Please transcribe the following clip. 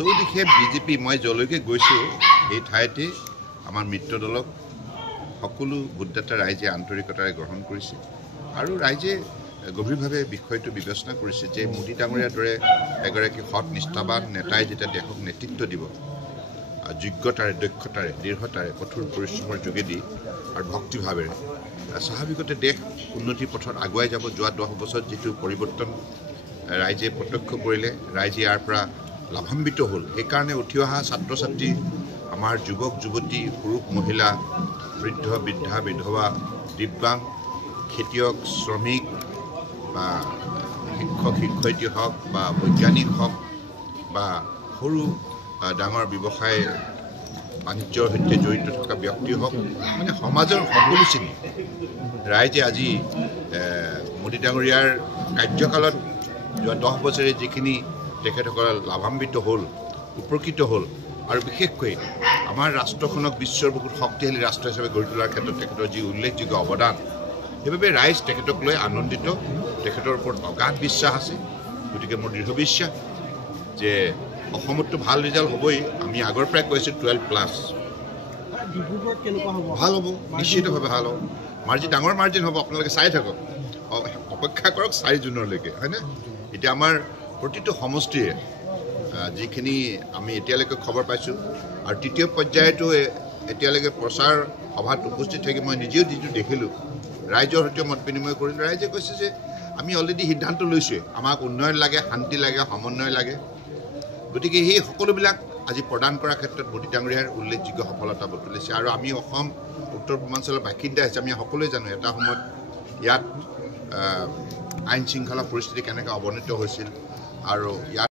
চৌদিশে বিজেপি মই যলৈকে গৈছোঁ এই ঠাইতে আমাৰ মিত্ৰ দলক সকলো ভোটদাতা ৰাইজে আন্তৰিকতাৰে গ্ৰহণ কৰিছে আৰু ৰাইজে গভীৰভাৱে বিষয়টো বিবেচনা কৰিছে যে মোদী ডাঙৰীয়াৰ দৰে এগৰাকী সৎ নিষ্ঠাবান নেতাই যেতিয়া দেশক নেতৃত্ব দিব যোগ্যতাৰে দক্ষতাৰে দৃঢ়তাৰে কঠোৰ পৰিশ্ৰমৰ যোগেদি আৰু ভক্তিভাৱেৰে স্বাভাৱিকতে দেশ উন্নতিৰ পথত আগুৱাই যাব। যোৱা 10 বছৰত যিটো পৰিৱৰ্তন ৰাইজে প্ৰত্যক্ষ কৰিলে ৰাইজে ইয়াৰ পৰা লাভান্বিত হ'ল। সেইকাৰণে উঠি অহা ছাত্ৰ ছাত্ৰী আমাৰ যুৱক যুৱতী পুৰুষ মহিলা বৃদ্ধ বৃদ্ধা বিধৱা দিব্যাং খেতিয়ক শ্ৰমিক বা শিক্ষক শিক্ষয়িত্ৰী হওক বা বৈজ্ঞানিক হওক বা সৰু ডাঙৰ ব্যৱসায় বাণিজ্যৰ সৈতে জড়িত থকা ব্যক্তি হওক মানে সমাজৰ সকলো শ্ৰেণী ৰাইজে আজি মোদী ডাঙৰীয়াৰ কাৰ্যকালত যোৱা 10 বছৰে যিখিনি তেখেতসকল লাভান্বিত হ'ল উপকৃত হ'ল আৰু বিশেষকৈ আমাৰ ৰাষ্ট্ৰখনক বিশ্বৰ বহুত শক্তিশালী ৰাষ্ট্ৰ হিচাপে গঢ়ি তোলাৰ ক্ষেত্ৰত তেখেতৰ যি উল্লেখযোগ্য অৱদান সেইবাবে ৰাইজ তেখেতক লৈ আনন্দিত। তেখেতৰ ওপৰত অগাধ বিশ্বাস আছে। গতিকে মোৰ দৃঢ় বিশ্বাস যে অসমতো ভাল ৰিজাল্ট হ'বই। আমি আগৰ পৰাই কৈছোঁ 12+ ভাল হ'ব, নিশ্চিতভাৱে ভাল হ'ব। মাৰ্জিন ডাঙৰ মাৰ্জিন হ'ব। আপোনালোকে চাই থাকক, অপেক্ষা কৰক 4 জুনলৈকে, হয়নে? এতিয়া আমাৰ প্ৰতিটো সমষ্টিৰে যিখিনি আমি এতিয়ালৈকে খবৰ পাইছোঁ আৰু তৃতীয় পৰ্যায়তো এতিয়ালৈকে প্ৰচাৰ সভাত উপস্থিত থাকি মই নিজেও যিটো দেখিলোঁ ৰাইজৰ সৈতে মত বিনিময় কৰিলোঁ। ৰাইজে কৈছে যে আমি অলৰেডি সিদ্ধান্ত লৈছোঁৱে, আমাক উন্নয়ন লাগে, শান্তি লাগে, সমন্বয় লাগে। গতিকে সেই সকলোবিলাক আজি প্ৰদান কৰাৰ ক্ষেত্ৰত মোদী ডাঙৰীয়াৰ উল্লেখযোগ্য সফলতা বটলিছে আৰু আমি অসম উত্তৰ পূৰ্বাঞ্চলৰ বাসিন্দা হিচাপে আমি সকলোৱে জানো এটা সময়ত ইয়াত আইন শৃংখলা পৰিস্থিতি কেনেকৈ অৱনতি হৈছিল আৰু ইয়াত